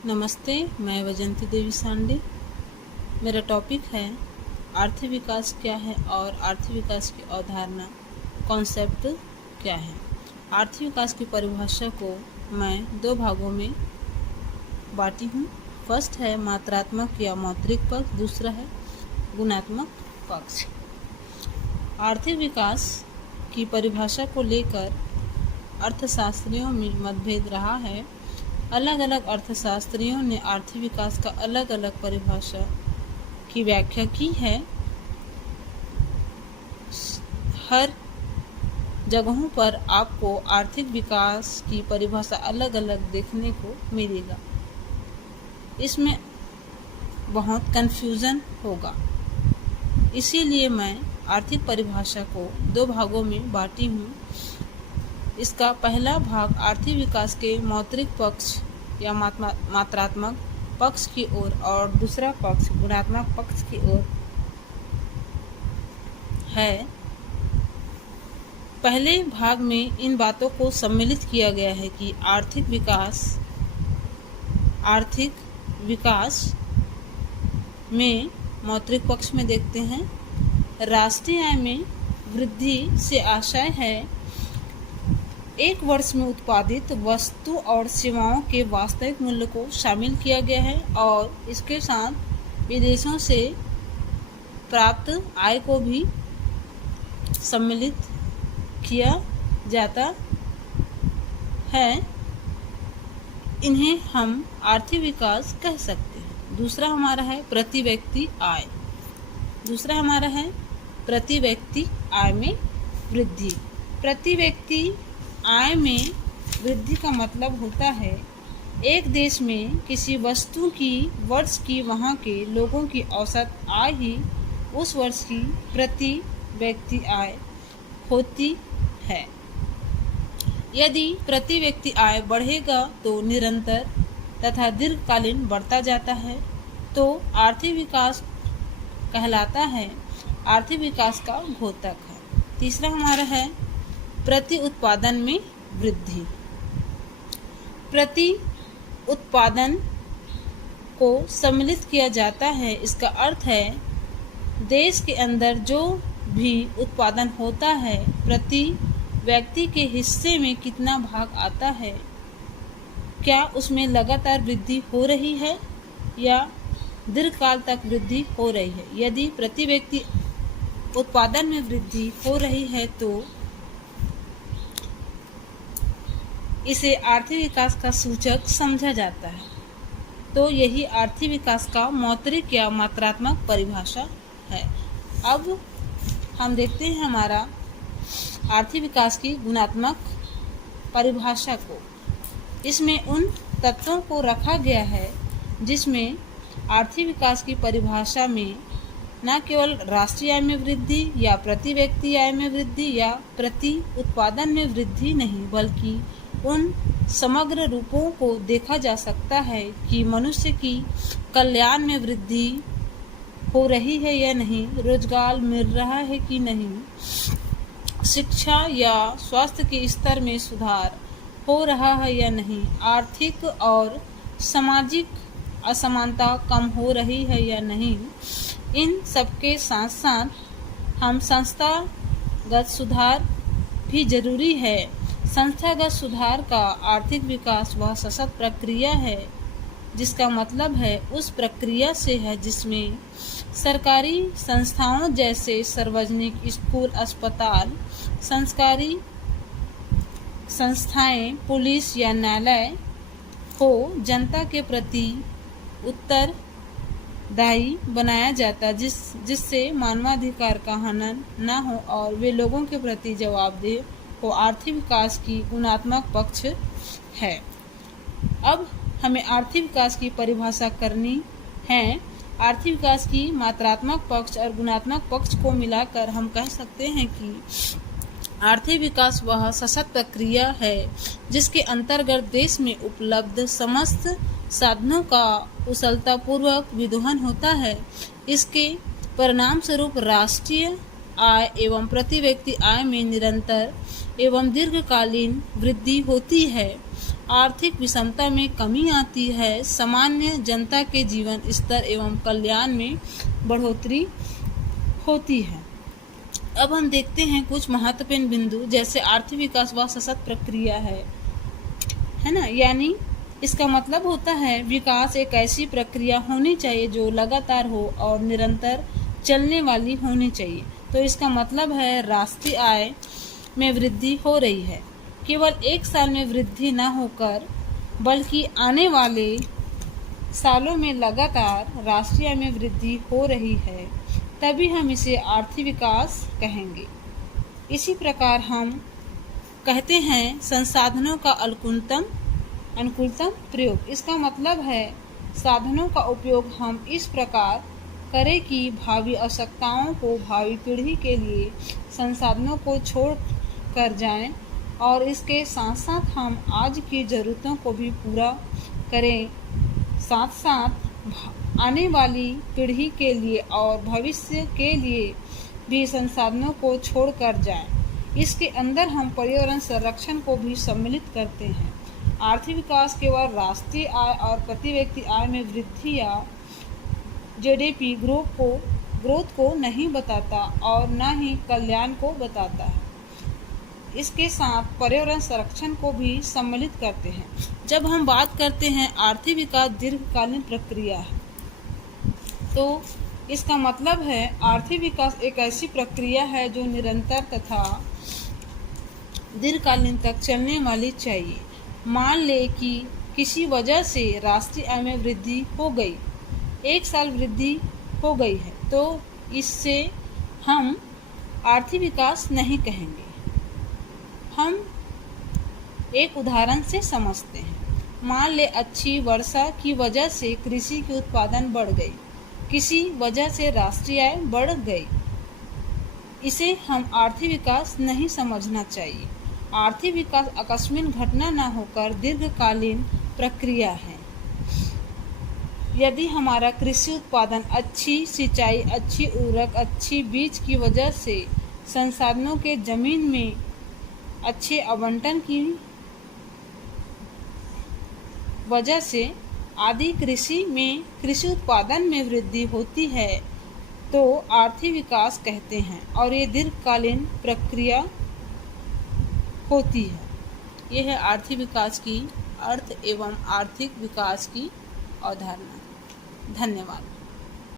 नमस्ते, मैं वैजयंती देवी सांडे। मेरा टॉपिक है आर्थिक विकास क्या है और आर्थिक विकास की अवधारणा कॉन्सेप्ट क्या है। आर्थिक विकास की परिभाषा को मैं दो भागों में बांटी हूँ। फर्स्ट है मात्रात्मक या मौद्रिक पक्ष, दूसरा है गुणात्मक पक्ष। आर्थिक विकास की परिभाषा को लेकर अर्थशास्त्रियों में मतभेद रहा है। अलग अलग अर्थशास्त्रियों ने आर्थिक विकास का अलग अलग परिभाषा की व्याख्या की है। हर जगहों पर आपको आर्थिक विकास की परिभाषा अलग अलग देखने को मिलेगा। इसमें बहुत कन्फ्यूज़न होगा, इसीलिए मैं आर्थिक परिभाषा को दो भागों में बांटी हूँ। इसका पहला भाग आर्थिक विकास के मौद्रिक पक्ष या मात्रात्मक पक्ष की ओर और दूसरा पक्ष गुणात्मक पक्ष की ओर है। पहले भाग में इन बातों को सम्मिलित किया गया है कि आर्थिक विकास में मौद्रिक पक्ष में देखते हैं, राष्ट्रीय आय में वृद्धि से आशय है एक वर्ष में उत्पादित वस्तु और सेवाओं के वास्तविक मूल्य को शामिल किया गया है और इसके साथ विदेशों से प्राप्त आय को भी सम्मिलित किया जाता है। इन्हें हम आर्थिक विकास कह सकते हैं। दूसरा हमारा है प्रति व्यक्ति आय। में वृद्धि। प्रति व्यक्ति आय में वृद्धि का मतलब होता है एक देश में किसी वस्तु की वर्ष की वहाँ के लोगों की औसत आय ही उस वर्ष की प्रति व्यक्ति आय होती है। यदि प्रति व्यक्ति आय बढ़ेगा तो निरंतर तथा दीर्घकालीन बढ़ता जाता है तो आर्थिक विकास कहलाता है। आर्थिक विकास का घोतक है। तीसरा हमारा है प्रति उत्पादन में वृद्धि। प्रति उत्पादन को सम्मिलित किया जाता है। इसका अर्थ है देश के अंदर जो भी उत्पादन होता है प्रति व्यक्ति के हिस्से में कितना भाग आता है, क्या उसमें लगातार वृद्धि हो रही है या दीर्घकाल तक वृद्धि हो रही है। यदि प्रति व्यक्ति उत्पादन में वृद्धि हो रही है तो इसे आर्थिक विकास का सूचक समझा जाता है। तो यही आर्थिक विकास का मौद्रिक या मात्रात्मक परिभाषा है। अब हम देखते हैं हमारा आर्थिक विकास की गुणात्मक परिभाषा को। इसमें उन तत्वों को रखा गया है जिसमें आर्थिक विकास की परिभाषा में न केवल राष्ट्रीय आय में वृद्धि या प्रति व्यक्ति आय में वृद्धि या प्रति उत्पादन में वृद्धि नहीं, बल्कि उन समग्र रूपों को देखा जा सकता है कि मनुष्य की कल्याण में वृद्धि हो रही है या नहीं, रोजगार मिल रहा है कि नहीं, शिक्षा या स्वास्थ्य के स्तर में सुधार हो रहा है या नहीं, आर्थिक और सामाजिक असमानता कम हो रही है या नहीं। इन सबके साथ साथ हम संस्थागत सुधार भी जरूरी है। संस्थागत सुधार का आर्थिक विकास वह सशक्त प्रक्रिया है जिसका मतलब है उस प्रक्रिया से है जिसमें सरकारी संस्थाओं जैसे सार्वजनिक स्कूल, अस्पताल, सरकारी संस्थाएं, पुलिस या न्यायालय को जनता के प्रति उत्तरदायी बनाया जाता जिससे मानवाधिकार का हनन न हो और वे लोगों के प्रति जवाबदेह को आर्थिक विकास की गुणात्मक पक्ष है। अब हमें आर्थिक विकास की परिभाषा करनी है। आर्थिक विकास की मात्रात्मक पक्ष और गुणात्मक पक्ष को मिलाकर हम कह सकते हैं कि आर्थिक विकास वह सशक्त प्रक्रिया है जिसके अंतर्गत देश में उपलब्ध समस्त साधनों का कुशलतापूर्वक विदोहन होता है। इसके परिणाम स्वरूप राष्ट्रीय आय एवं प्रति व्यक्ति आय में निरंतर एवं दीर्घकालीन वृद्धि होती है। आर्थिक विषमता में कमी आती है, सामान्य जनता के जीवन स्तर एवं कल्याण में बढ़ोतरी होती है। अब हम देखते हैं कुछ महत्वपूर्ण बिंदु, जैसे आर्थिक विकास वह सतत प्रक्रिया है ना, यानी इसका मतलब होता है विकास एक ऐसी प्रक्रिया होनी चाहिए जो लगातार हो और निरंतर चलने वाली होनी चाहिए। तो इसका मतलब है राष्ट्रीय आय में वृद्धि हो रही है, केवल एक साल में वृद्धि न होकर बल्कि आने वाले सालों में लगातार राष्ट्रीय आय में वृद्धि हो रही है, तभी हम इसे आर्थिक विकास कहेंगे। इसी प्रकार हम कहते हैं संसाधनों का अनुकूलतम प्रयोग। इसका मतलब है साधनों का उपयोग हम इस प्रकार करें कि भावी आवश्यकताओं को भावी पीढ़ी के लिए संसाधनों को छोड़ कर जाएं और इसके साथ साथ हम आज की ज़रूरतों को भी पूरा करें, साथ साथ आने वाली पीढ़ी के लिए और भविष्य के लिए भी संसाधनों को छोड़ कर जाएं। इसके अंदर हम पर्यावरण संरक्षण को भी सम्मिलित करते हैं। आर्थिक विकास केवल राष्ट्रीय आय और प्रति व्यक्ति आय में वृद्धि या जीडीपी ग्रोथ को नहीं बताता और न ही कल्याण को बताता है। इसके साथ पर्यावरण संरक्षण को भी सम्मिलित करते हैं। जब हम बात करते हैं आर्थिक विकास दीर्घकालीन प्रक्रिया है, तो इसका मतलब है आर्थिक विकास एक ऐसी प्रक्रिया है जो निरंतर तथा दीर्घकालीन तक चलने वाली चाहिए। मान ले कि किसी वजह से राष्ट्रीय आय में वृद्धि हो गई, एक साल वृद्धि हो गई है, तो इससे हम आर्थिक विकास नहीं कहेंगे। हम एक उदाहरण से समझते हैं। मान ले अच्छी वर्षा की वजह से कृषि की उत्पादन बढ़ गई, किसी वजह से राष्ट्रीय आय बढ़ गई, इसे हम आर्थिक विकास नहीं समझना चाहिए। आर्थिक विकास आकस्मिक घटना न होकर दीर्घकालीन प्रक्रिया है। यदि हमारा कृषि उत्पादन, अच्छी सिंचाई, अच्छी उर्वरक, अच्छी बीज की वजह से संसाधनों के जमीन में अच्छे आवंटन की वजह से आदि कृषि उत्पादन में वृद्धि होती है, तो आर्थिक विकास कहते हैं और ये दीर्घकालीन प्रक्रिया होती है। यह है आर्थिक विकास की अर्थ एवं आर्थिक विकास की अवधारणा। धन्यवाद।